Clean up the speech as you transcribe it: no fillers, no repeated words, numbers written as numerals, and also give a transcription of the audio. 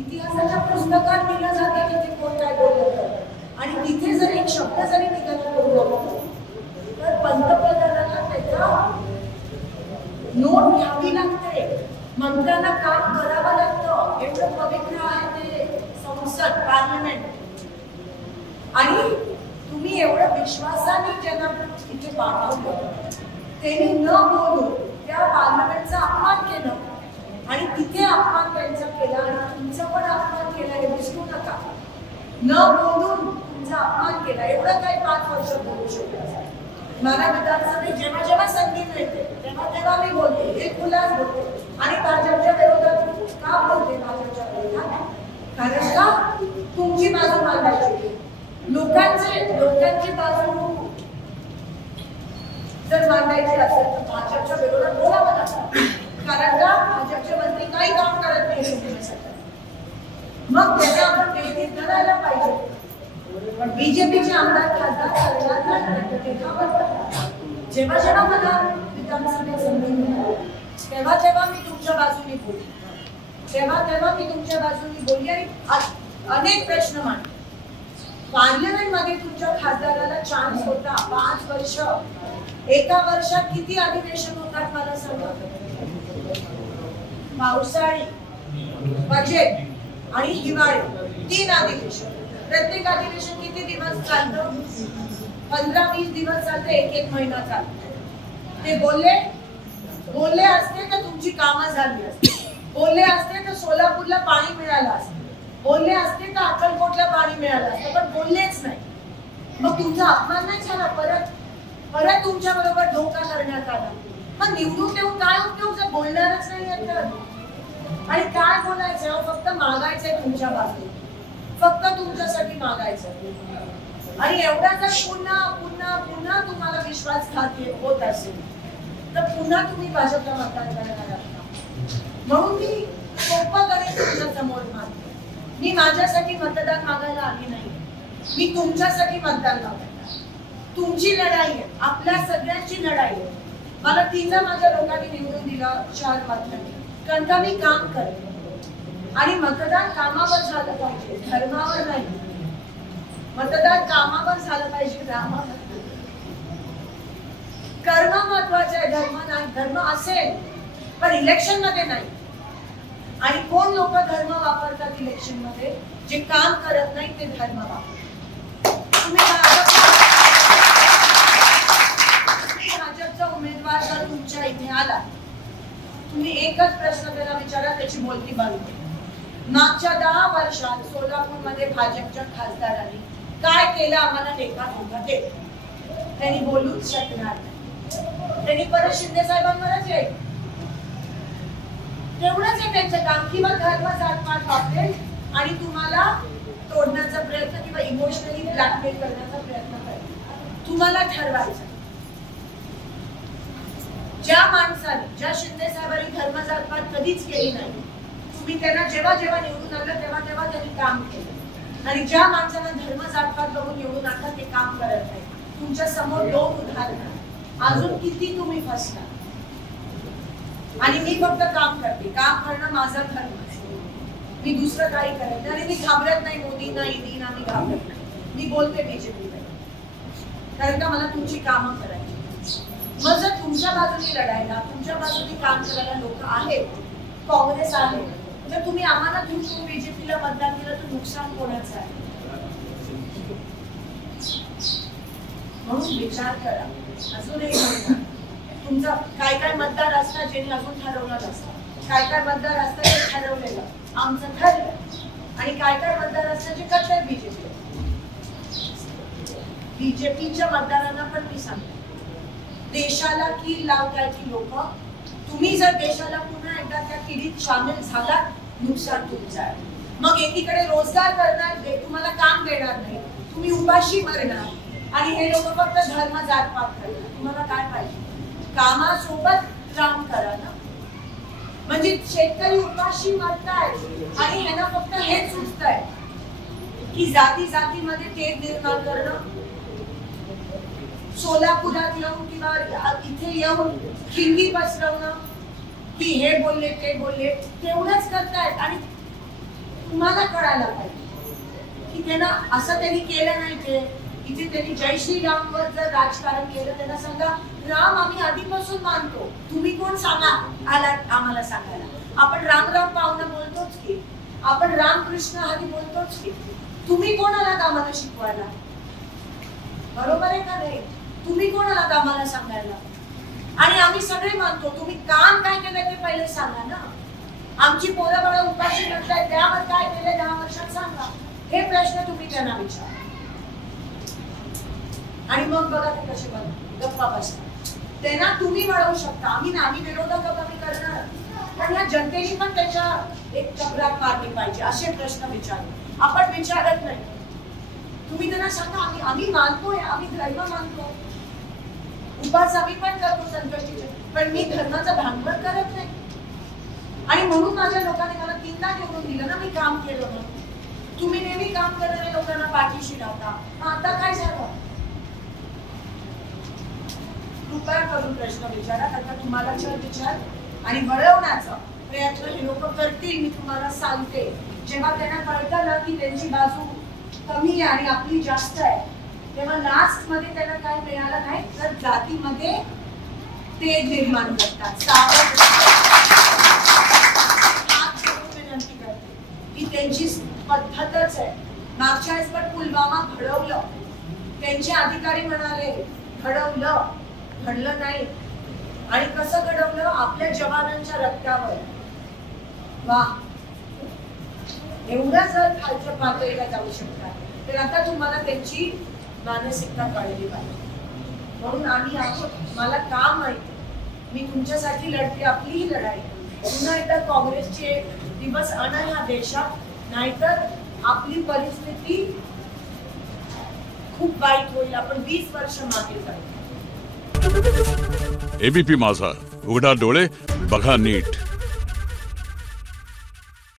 इतिहासाच्या पुस्तकात दिलं जातं की ते कोण काय बोलत, आणि तिथे जर एक शब्द जरी निघाला तर पंतप्रधानांना त्याचा नोट घ्यावी लागते, मंत्र्यांना काम करावं लागतं. एवढं पवित्र आहे ते संसद, पार्लमेंट. आणि तुम्ही एवढं विश्वासाने ज्यांना इथे पाठवलं, त्यांनी न बोलून त्या पार्लमेंटचा अपमान केलं आणि तिथे अपमान त्यांचा केला आणि तुमचा पण अपमान केला, हे विसरू नका. न बोलून तुमचा अपमान केला. एवढं काही 5 वर्ष बोलू शकत. मला विधानसभेत जेव्हा जेव्हा संधी मिळते तेव्हा तेव्हा मी बोलते, एक खुलास बोलते. आणि भाजपच्या विरोधात का बोलते? भाजपच्या विरोधात कारण का तुमची बाजू मांडायची, लोकांची बाजू जर मांडायची असेल तर भाजपच्या विरोधात बोलावं लागतं. कारण का भाजपचे मंत्री काही काम करत नाही, मग त्याला आपण वेगळीच धरायला पाहिजे. पण बीजेपीचे आमदार खासदार जेव्हा जेव्हा मला विधानसभेत संधी मिळाली तेव्हा तेव्हा मी तुमच्या बाजूने बोलली, तेव्हा मी तुमच्या बाजूने बोलली आणि अनेक प्रश्न मांडले. पार्लमेंट मध्ये तुमच्या खासदाराला चान्स होता 5 वर्ष. एका वर्षात किती अधिवेशन होतात मला सांगा? पावसाळी, बजेट आणि हिवाळी 3 अधिवेशन. प्रत्येक अधिवेशन किती दिवस चालतं? 15-20 दिवस चालते, 1-1 महिना चालतो. ते बोलले असते तर तुमची कामं झाली असते, बोलले असते तर सोलापूरला पाणी मिळालं असतं, बोलले असते तर अक्कलकोटला पाणी मिळालं असतं, पण बोललेच नाही. मग तुमचा अपमान नाही झाला? परत तुमच्या बरोबर धोका करण्यात आला. मग निवडून देऊन काय उपयोग जर बोलणारच नाही तर? आणि काय बोलायचं? फक्त मागायचंय तुमच्या बाजूने, फक्त तुमच्यासाठी मागायचं. आणि एवढा जर पुन्हा तुम्हाला विश्वासघाती होत असेल तर पुन्हा तुम्ही भाजपला मतदान करणार आहात. म्हणून मी सोपं गणित तुमच्या समोर मांडते. मी माझ्यासाठी मतदान मागायला आली नाही, मी तुमच्यासाठी मतदान मागणार. तुमची लढाई आहे, आपल्या सगळ्यांची लढाई आहे. मला 3दा माझ्या लोकांनी निवडून दिलं 4 मतांनी, कारण का मी काम करते. आणि मतदान कामावर झालं पाहिजे, धर्मावर नाही. मतदान कामावर झालं पाहिजे, धर्मावर. कर्म महत्वाचे आहे, धर्म नाही. धर्म असेल पण इलेक्शन मध्ये नाही. आणि कोण लोक धर्म वापरतात इलेक्शन मध्ये? जे काम करत नाही ते धर्म वापरतात. तुम्ही भाजपचा उमेदवार जर तुमच्या इथे आला, तुम्ही एकच प्रश्न त्याला विचारा, त्याची बोलती बंद. मागच्या 10 वर्षात सोलापूरमध्ये भाजपच्या खासदारांनी काय केलं आम्हाला लेखा दे. त्यांनी बोलूच शकणार नाही. त्यांनी परत शिंदे साहेबांवरच येईल. तेवढंच आहे त्यांचं काम. किंवा धर्म जातपात वापरेल आणि तुम्हाला तोडण्याचा प्रयत्न किंवा इमोशनली ब्लॅकमेल करण्याचा प्रयत्न करेल. तुम्हाला ठरवायचं. ज्या माणसाने, ज्या शिंदे साहेबांनी धर्म जातपात कधीच केली नाही, तुम्ही त्यांना जेव्हा जेव्हा निवडून आणलं तेव्हा तेव्हा त्यांनी काम केलं. आणि ज्या माणसांना धर्म जातपात बघून निवडून आणलं ते काम करत नाही. तुमच्या समोर 2 उदाहरणं. अजून किती तुम्ही फसला? आणि मी फक्त काम करते. काम करणं माझा धर्म. मी दुसरं काही करत नाही. आणि मी घाबरत नाही मोदींना, ईडीना. मी घाबरत नाही. मी बोलते बीजेपीला, कारण का मला तुमची कामं करायची. मग जर तुमच्या बाजूने लढायला, तुमच्या बाजूने काम करायला लोक आहेत, काँग्रेस आहे, तर तुम्ही आम्हाला घेऊन बीजेपीला मतदान केलं तर नुकसान कोणाचं आहे? म्हणून विचार करा. अजूनही तुमचा काय मतदार असतात ज्यांनी अजून ठरवलं नसतं, काय मतदार असतात जे ठरवलेलं आमचं ठरलं, आणि काय मतदार असतात जे करतात बीजेपी. बीजेपीच्या मतदारांना पण मी सांगते, देशाला कीड लावताय की लोक. तुम्ही जर देशाला पुन्हा एकदा त्या किडीत सामील झालात, नुकसान तुमचं आहे. मग एकीकडे रोजगार करणार, तुम्हाला काम देणार नाही, तुम्ही उपाशी मरणार, आणि हे लोक फक्त धर्म जातपात करतात. तुम्हाला काय पाहिजे? कामासोबत काम करा ना. म्हणजे शेतकरी उपाशी मरतायत आणि ह्यांना फक्त हेच सुचतंय की जातीमध्ये तेढ निर्माण करणं, सोलापुरात येऊन किंवा इथे येऊन खिंडी पसरवणं, की हे बोलले ते बोलले, तेवढंच करतायत. आणि तुम्हाला कळायला पाहिजे की त्यांना असं त्यांनी केलं नाही. ते इथे त्यांनी जय श्रीरामवर जर राजकारण केलं, त्यांना सांगा राम आम्ही आधीपासून मानतो, तुम्ही कोण सांगा आलात आम्हाला सांगायला. आपण राम राम पाहुणं बोलतोच की, आपण रामकृष्ण हरी बोलतोच की, तुम्ही कोण आलात आम्हाला शिकवायला? बरोबर आहे का नाही? तुम्ही कोण आलात आम्हाला सांगायला? आणि आम्ही सगळे मानतो, तुम्ही काम काय केलं ते पहिले सांगा ना. आमची पोरं बाळं उपाशी नसतात, त्यावर काय केलं 10 वर्षात सांगा. हे प्रश्न तुम्ही त्यांना विचारा आणि मग बघा ते कसे गप्पा बसतात. त्यांना तुम्ही वळवू शकता. आम्ही विरोधक आम्ही करणार, पण या जनतेने पण त्याच्या एक चक्रात मारली पाहिजे. असे प्रश्न विचारू, आपण विचारत नाही. तुम्ही त्यांना सांगा आम्ही मानतोय, आम्ही धर्म मानतो, उपास आम्ही पण करतो संकष्टीचे, पण मी धर्माचं भांडवल करत नाही. आणि म्हणून माझ्या लोकांनी मला 3दा निवडून दिलं ना, मी काम केलं म्हणून. तुम्ही नेहमी काम करणाऱ्या लोकांना पाठीशी लावता. आता काय झालं? कृपया करून प्रश्न विचारा, आता तुम्हाला विचार आणि वळवण्याचा प्रयत्न हे लोक करतील. मी तुम्हाला सांगते, जेव्हा त्यांना कळतं ना की त्यांची बाजू कमी आहे आणि आपली जास्त आहे, तेव्हा लास्ट मध्ये त्यांना काय मिळालं नाही तर जातीमध्ये ते निर्माण करतात. विनंती करते ही त्यांची पद्धतच आहे. मागच्या वेळेस पण पुलवामा घडवलं, त्यांचे अधिकारी म्हणाले घडवलं, घडलं नाही. आणि कसं घडवलं? आपल्या जवानांच्या रक्तावर. वा, एवढं जर खालच्या पातळीला जाऊ शकतात तर आता तुम्हाला त्यांची मानसिकता कळली पाहिजे. म्हणून आम्ही आहोत, मला काम माहिती, मी तुमच्यासाठी लढते. आपली ही लढाई पुन्हा एकदा काँग्रेसचे दिवस आणा ह्या देशात, नाहीतर आपली परिस्थिती खूप वाईट होईल. आपण 20 वर्ष मागे जाऊ. एबीपी माझा, उघडा डोळे बघा नीट.